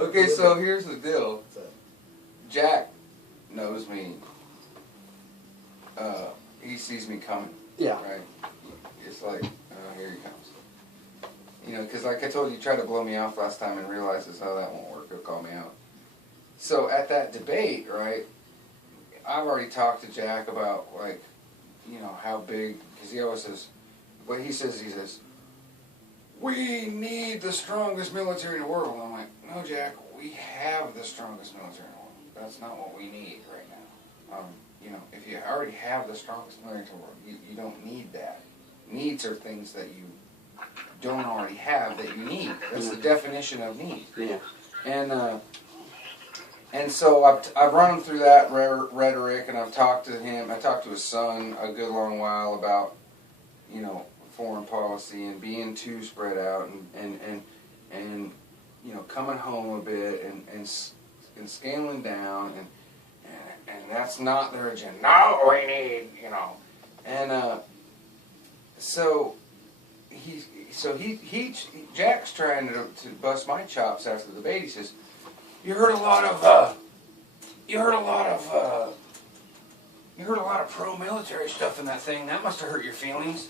Okay, so here's the deal. Jack knows me. He sees me coming. Yeah. Right? It's like, oh, here he comes. You know, because like I told you, you tried to blow me off last time and realizes, oh, that won't work. He'll call me out. So at that debate, right, I've already talked to Jack about, like, you know, how big, because he always says, what he says, we need the strongest military in the world. And I'm like, no, Jack, we have the strongest military in the world. That's not what we need right now. You know, if you already have the strongest military in the world, you don't need that. Needs are things that you don't already have that you need. That's the definition of need. Yeah. And so I've run him through that rhetoric, and I've talked to him. I talked to his son a good long while about, you know, foreign policy and being too spread out and you know, coming home a bit and scaling down and that's not their agenda. No, we need, you know, and so Jack's trying to bust my chops after the debate. He says, you heard a lot of pro-military stuff in that thing. That must have hurt your feelings.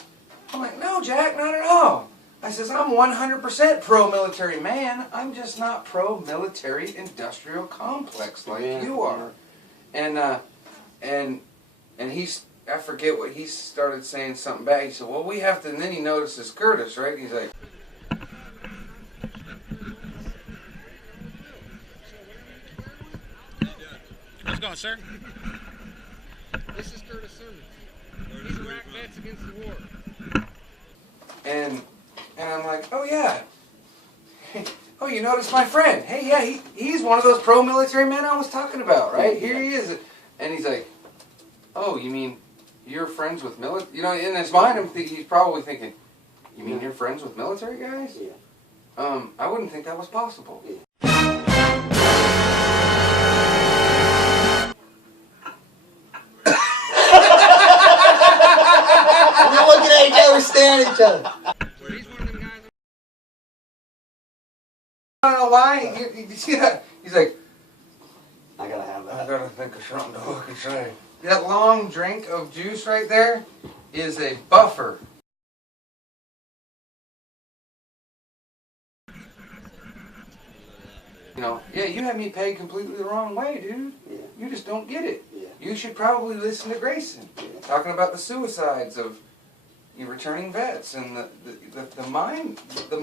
I'm like, no, Jack, not at all. I says, I'm 100% pro-military man. I'm just not pro-military industrial complex like you are. And he's, I forget what he started saying something back. He said, well, we have to, and then he notices Curtis, right? He's like, how's it going, sir? This is Curtis Simmons. He's Iraq Vets Against the War. And I'm like, oh yeah. Oh, you noticed my friend. Hey, yeah, he's one of those pro-military men I was talking about, right? Here he is. And he's like, oh, you mean you're friends with military? You know, in his mind, he's probably thinking, you mean you're friends with military guys? Yeah. I wouldn't think that was possible. Yeah. We're looking at each other, staring at each other. I don't know why. You see that? He's like, I gotta have that. I gotta think of something to look and say. That long drink of juice right there is a buffer. You know, yeah, you have me pegged completely the wrong way, dude. Yeah. You just don't get it. Yeah. You should probably listen to Grayson. Yeah. Talking about the suicides of returning vets and the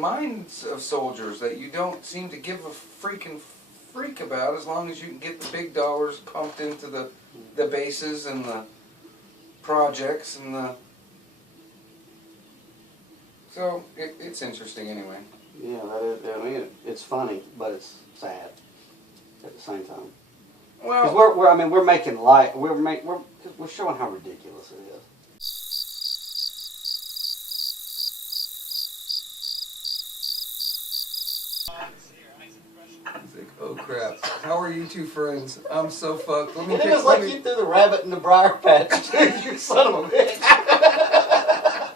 minds of soldiers that you don't seem to give a freaking freak about, as long as you can get the big dollars pumped into the bases and the projects and the. So it's interesting anyway. Yeah, that is. I mean, it's funny, but it's sad at the same time. Well, because we're making light. We're showing how ridiculous it is. He's like, oh crap! How are you two friends? I'm so fucked. Let me It was like you threw the rabbit in the briar patch, dude. You son of a bitch.